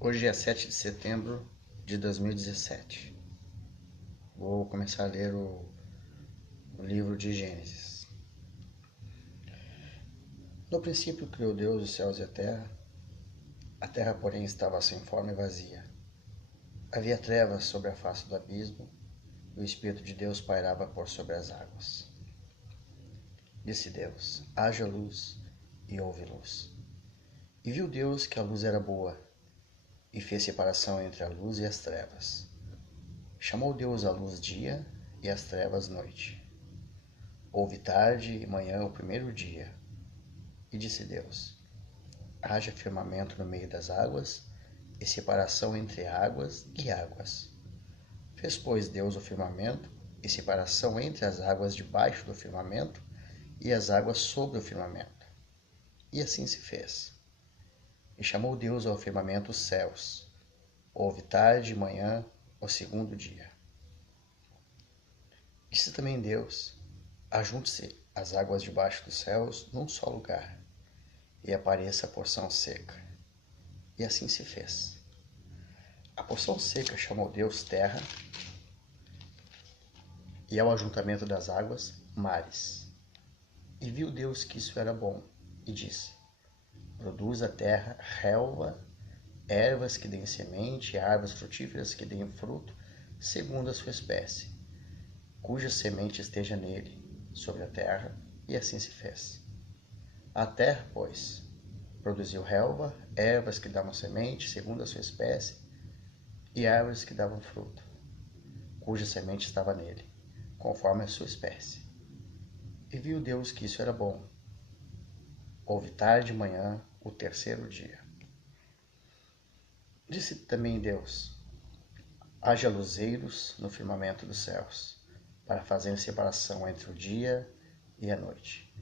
Hoje é 7 de setembro de 2017. Vou começar a ler o livro de Gênesis. No princípio criou Deus os céus e a terra, porém, estava sem forma e vazia. Havia trevas sobre a face do abismo, e o Espírito de Deus pairava por sobre as águas. Disse Deus: haja luz, e houve luz. E viu Deus que a luz era boa, e fez separação entre a luz e as trevas. Chamou Deus a luz dia, e as trevas noite. Houve tarde e manhã o primeiro dia. E disse Deus: haja firmamento no meio das águas, e separação entre águas e águas. Fez, pois, Deus o firmamento, e separação entre as águas debaixo do firmamento e as águas sobre o firmamento. E assim se fez. E chamou Deus ao firmamento os céus. Houve tarde e manhã o segundo dia. Disse também Deus: ajunte-se as águas debaixo dos céus num só lugar, e apareça a porção seca. E assim se fez. A porção seca chamou Deus terra, e ao ajuntamento das águas, mares. E viu Deus que isso era bom, e disse: produz a terra relva, ervas que deem semente, e árvores frutíferas que deem fruto, segundo a sua espécie, cuja semente esteja nele, sobre a terra, e assim se fez. A terra, pois, produziu relva, ervas que davam semente, segundo a sua espécie, e árvores que davam fruto, cuja semente estava nele, conforme a sua espécie. E viu Deus que isso era bom. Houve tarde e manhã o terceiro dia. Disse também Deus: haja luzeiros no firmamento dos céus, para fazerem separação entre o dia e a noite,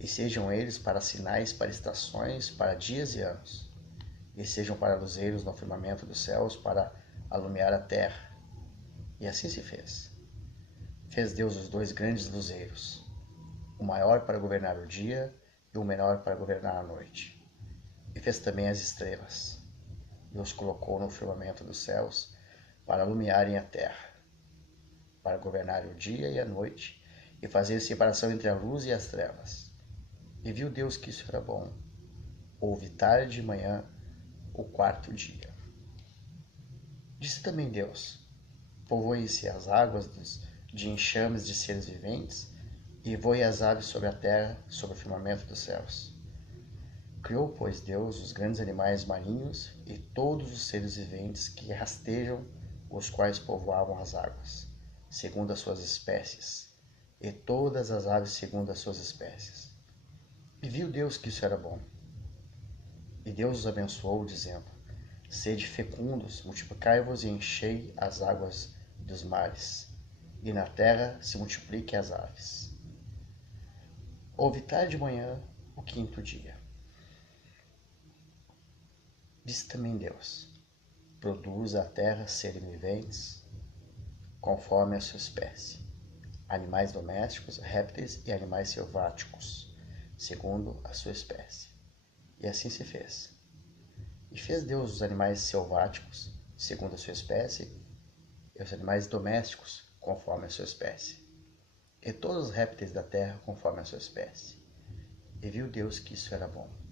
e sejam eles para sinais, para estações, para dias e anos, e sejam para luzeiros no firmamento dos céus, para alumiar a terra. E assim se fez. Fez Deus os dois grandes luzeiros, o maior para governar o dia e o menor para governar a noite. E fez também as estrelas, e os colocou no firmamento dos céus para alumiarem a terra, para governar o dia e a noite, e fazer separação entre a luz e as trevas. E viu Deus que isso era bom. Houve tarde e manhã o quarto dia. Disse também Deus: povoem-se as águas de enxames de seres viventes, e voem as aves sobre a terra, sobre o firmamento dos céus. Criou, pois, Deus os grandes animais marinhos e todos os seres viventes que rastejam, os quais povoavam as águas, segundo as suas espécies, e todas as aves segundo as suas espécies. E viu Deus que isso era bom. E Deus os abençoou, dizendo: sede fecundos, multiplicai-vos e enchei as águas dos mares, e na terra se multipliquem as aves. Houve tarde de manhã o quinto dia. Disse também Deus: produza a terra seres viventes, conforme a sua espécie, animais domésticos, répteis e animais selváticos, segundo a sua espécie. E assim se fez. E fez Deus os animais selváticos, segundo a sua espécie, e os animais domésticos, conforme a sua espécie, e todos os répteis da terra, conforme a sua espécie. E viu Deus que isso era bom.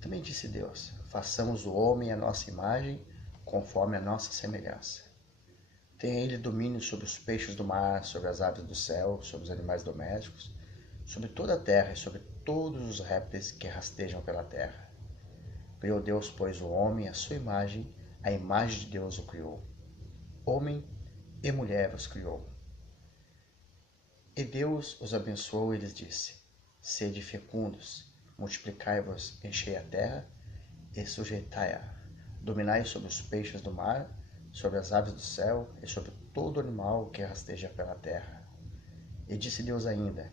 Também disse Deus: façamos o homem à nossa imagem, conforme a nossa semelhança. Tenha ele domínio sobre os peixes do mar, sobre as aves do céu, sobre os animais domésticos, sobre toda a terra e sobre todos os répteis que rastejam pela terra. Criou Deus, pois, o homem à sua imagem, a imagem de Deus o criou. Homem e mulher os criou. E Deus os abençoou e lhes disse: sede fecundos, multiplicai-vos, enchei a terra e sujeitai-a. Dominai sobre os peixes do mar, sobre as aves do céu e sobre todo animal que rasteja pela terra. E disse Deus ainda: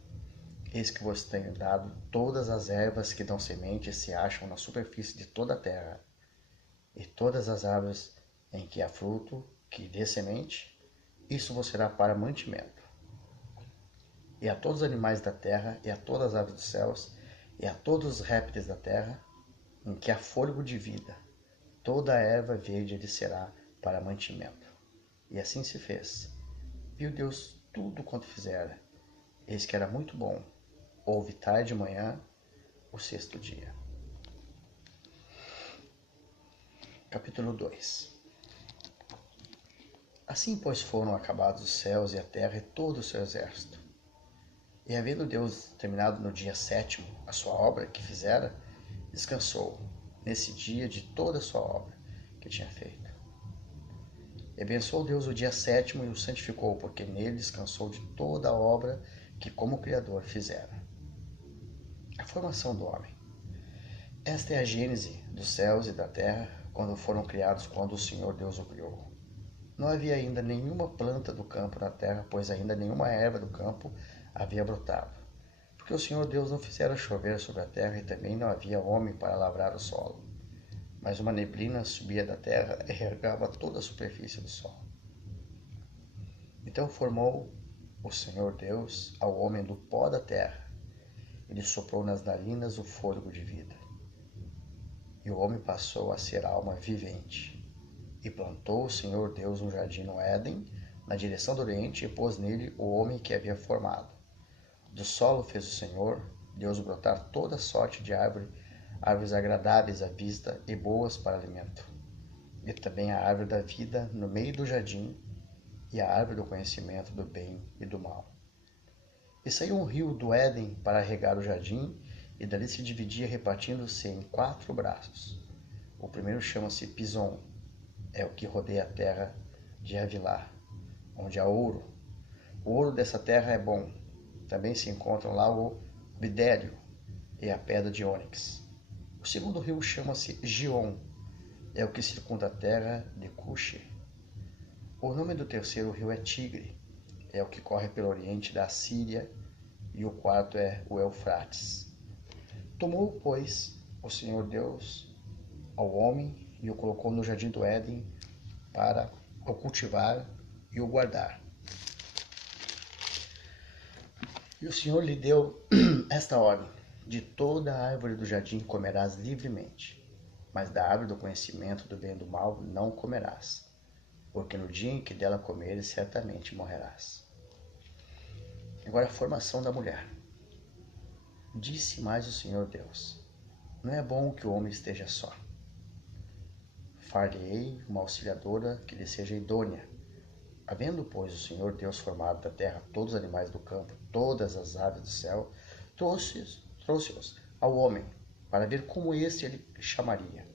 eis que vos tenho dado todas as ervas que dão semente e se acham na superfície de toda a terra, e todas as árvores em que há fruto, que dê semente, isso vos será para mantimento. E a todos os animais da terra, e a todas as aves dos céus, e a todos os répteis da terra, em que há fôlego de vida, toda a erva verde lhe será para mantimento. E assim se fez. Viu Deus tudo quanto fizera, eis que era muito bom. Houve tarde e manhã, o sexto dia. Capítulo 2. Assim, pois, foram acabados os céus e a terra e todo o seu exército. E havendo Deus terminado no dia sétimo a sua obra que fizera, descansou nesse dia de toda a sua obra que tinha feito. E abençoou Deus o dia sétimo e o santificou, porque nele descansou de toda a obra que como Criador fizera. A formação do homem. Esta é a gênese dos céus e da terra, quando foram criados, quando o Senhor Deus o criou. Não havia ainda nenhuma planta do campo na terra, pois ainda nenhuma erva do campo havia brotado. Porque o Senhor Deus não fizera chover sobre a terra, e também não havia homem para lavrar o solo. Mas uma neblina subia da terra e regava toda a superfície do solo. Então formou o Senhor Deus ao homem do pó da terra. Ele soprou nas narinas o fôlego de vida. E o homem passou a ser alma vivente. E plantou o Senhor Deus um jardim no Éden, na direção do Oriente, e pôs nele o homem que havia formado. Do solo fez o Senhor Deus brotar toda sorte de árvores agradáveis à vista e boas para alimento. E também a árvore da vida no meio do jardim, e a árvore do conhecimento do bem e do mal. E saiu um rio do Éden para regar o jardim, e dali se dividia, repartindo-se em 4 braços. O primeiro chama-se Pison, é o que rodeia a terra de Havilá, onde há ouro. O ouro dessa terra é bom. Também se encontram lá o bidélio e a pedra de ônix. O segundo rio chama-se Gion, é o que circunda a terra de Cuxi. O nome do terceiro rio é Tigre, é o que corre pelo oriente da Síria, e o quarto é o Eufrates. Tomou, pois, o Senhor Deus ao homem e o colocou no jardim do Éden para o cultivar e o guardar. E o Senhor lhe deu esta ordem: de toda a árvore do jardim comerás livremente, mas da árvore do conhecimento do bem e do mal não comerás, porque no dia em que dela comeres, certamente morrerás. Agora a formação da mulher. Disse mais o Senhor Deus: não é bom que o homem esteja só. Far-lhe-ei uma auxiliadora que lhe seja idônea. Havendo, pois, o Senhor Deus formado da terra todos os animais do campo, todas as aves do céu, trouxe-os ao homem, para ver como este ele chamaria.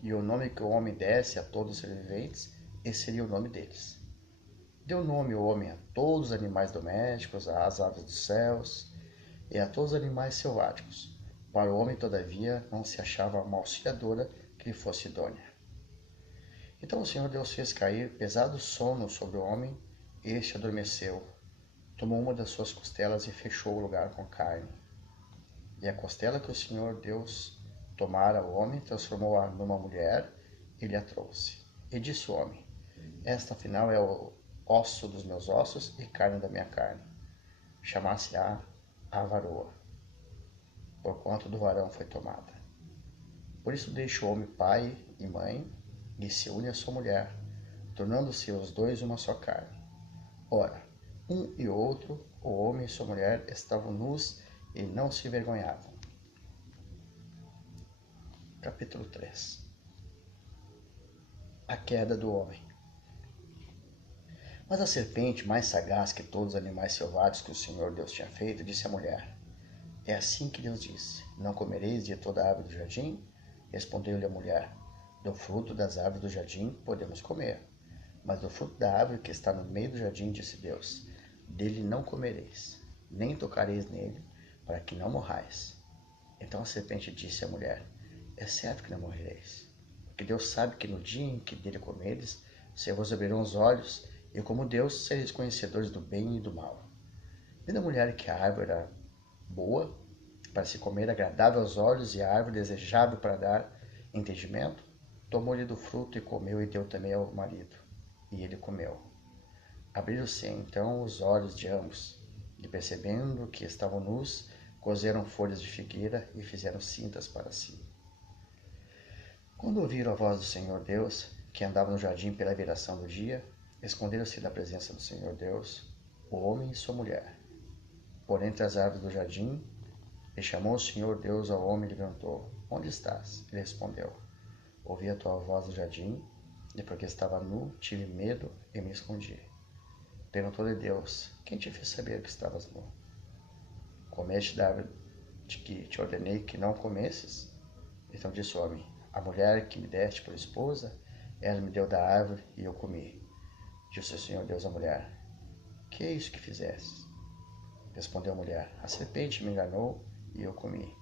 E o nome que o homem desse a todos os seres viventes, esse seria o nome deles. Deu nome o homem a todos os animais domésticos, às aves dos céus e a todos os animais selváticos. Para o homem, todavia, não se achava uma auxiliadora que lhe fosse idônea. Então o Senhor Deus fez cair pesado sono sobre o homem, e este adormeceu. Tomou uma das suas costelas e fechou o lugar com carne. E a costela que o Senhor Deus tomara ao homem, transformou-a numa mulher e lhe a trouxe. E disse o homem: esta afinal é o osso dos meus ossos e carne da minha carne. Chamar-se-á a varoa, porquanto do varão foi tomada. Por isso deixa o homem pai e mãe, e se une à sua mulher, tornando-se os dois uma só carne. Ora, um e outro, o homem e sua mulher, estavam nus e não se envergonhavam. Capítulo 3. A queda do homem. Mas a serpente, mais sagaz que todos os animais selvagens que o Senhor Deus tinha feito, disse à mulher: é assim que Deus disse: não comereis de toda a árvore do jardim? Respondeu-lhe a mulher: do fruto das árvores do jardim podemos comer, mas do fruto da árvore que está no meio do jardim, disse Deus: dele não comereis, nem tocareis nele, para que não morrais. Então a serpente disse à mulher: é certo que não morrereis, porque Deus sabe que no dia em que dele comeres, se vos abrirão os olhos, e como Deus sereis conhecedores do bem e do mal. Vendo a mulher que a árvore era boa para se comer, agradável aos olhos, e a árvore desejável para dar entendimento, tomou-lhe do fruto e comeu, e deu também ao marido, e ele comeu. Abriram-se então os olhos de ambos, e percebendo que estavam nus, coseram folhas de figueira e fizeram cintas para si. Quando ouviram a voz do Senhor Deus, que andava no jardim pela viração do dia, esconderam-se da presença do Senhor Deus, o homem e sua mulher, por entre as árvores do jardim. E chamou o Senhor Deus ao homem e lhe perguntou: Onde estás? Ele respondeu: Ouvi a tua voz no jardim, e porque estava nu, tive medo e me escondi. Perguntou-lhe Deus: Quem te fez saber que estavas nu? Comeste da árvore de que te ordenei que não comesses? Então disse o homem: A mulher que me deste por esposa, ela me deu da árvore e eu comi. Disse o Senhor Deus à mulher: Que é isso que fizeste? Respondeu a mulher: A serpente me enganou e eu comi.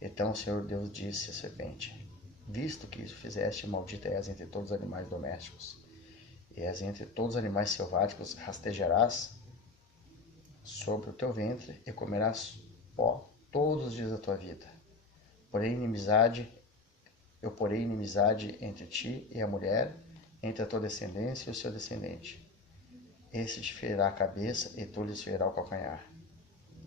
Então o Senhor Deus disse à serpente: Visto que isso fizeste, maldita és entre todos os animais domésticos, e és entre todos os animais selváticos, rastejarás sobre o teu ventre e comerás pó todos os dias da tua vida. Eu porei inimizade entre ti e a mulher, entre a tua descendência e o seu descendente. Este te ferirá a cabeça e tu lhe ferirá o calcanhar.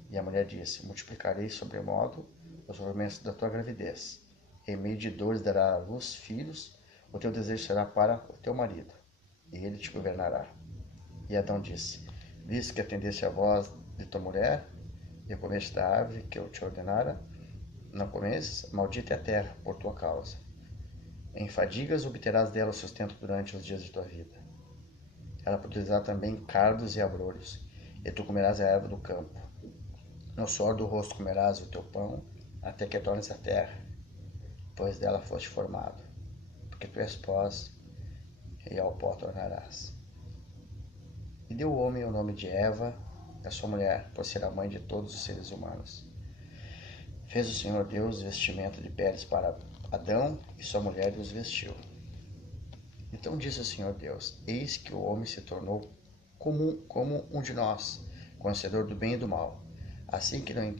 E a mulher disse: Multiplicarei sobremodo os sofrimentos da tua gravidez. Em meio de dores dará à luz filhos, o teu desejo será para o teu marido, e ele te governará. E Adão disse: Visto que atendeste a voz de tua mulher, e comeste da árvore que eu te ordenara, não comesses, maldita é a terra por tua causa. Em fadigas obterás dela o sustento durante os dias de tua vida. Ela produzirá também cardos e abrolhos, e tu comerás a erva do campo. No suor do rosto comerás o teu pão, até que tornes a terra, pois dela foste formado, porque tu és pós, e ao pó tornarás. E deu o homem o nome de Eva, a sua mulher, por ser a mãe de todos os seres humanos. Fez o Senhor Deus vestimento de peles para Adão, e sua mulher os vestiu. Então disse o Senhor Deus: Eis que o homem se tornou como um de nós, conhecedor do bem e do mal. Assim que não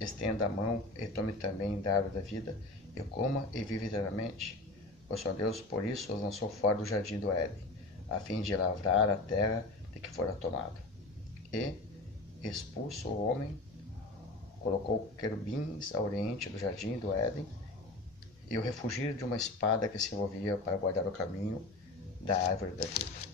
estenda a mão e tome também da árvore da vida, e coma e vive eternamente. O Senhor Deus, por isso, os lançou fora do jardim do Éden, a fim de lavrar a terra de que fora tomado. E, expulso o homem, colocou querubins ao oriente do jardim do Éden, e o refugio de uma espada que se envolvia para guardar o caminho da árvore da vida.